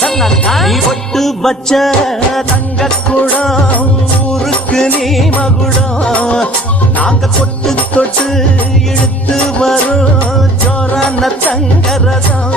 நீ பொட்டு வச்ச தங்க குடம் ஊருக்கு நீ மகுடம் நாங்க தொட்டு தொட்டு இழுத்து வரும் ஜோரான தங்கரதம்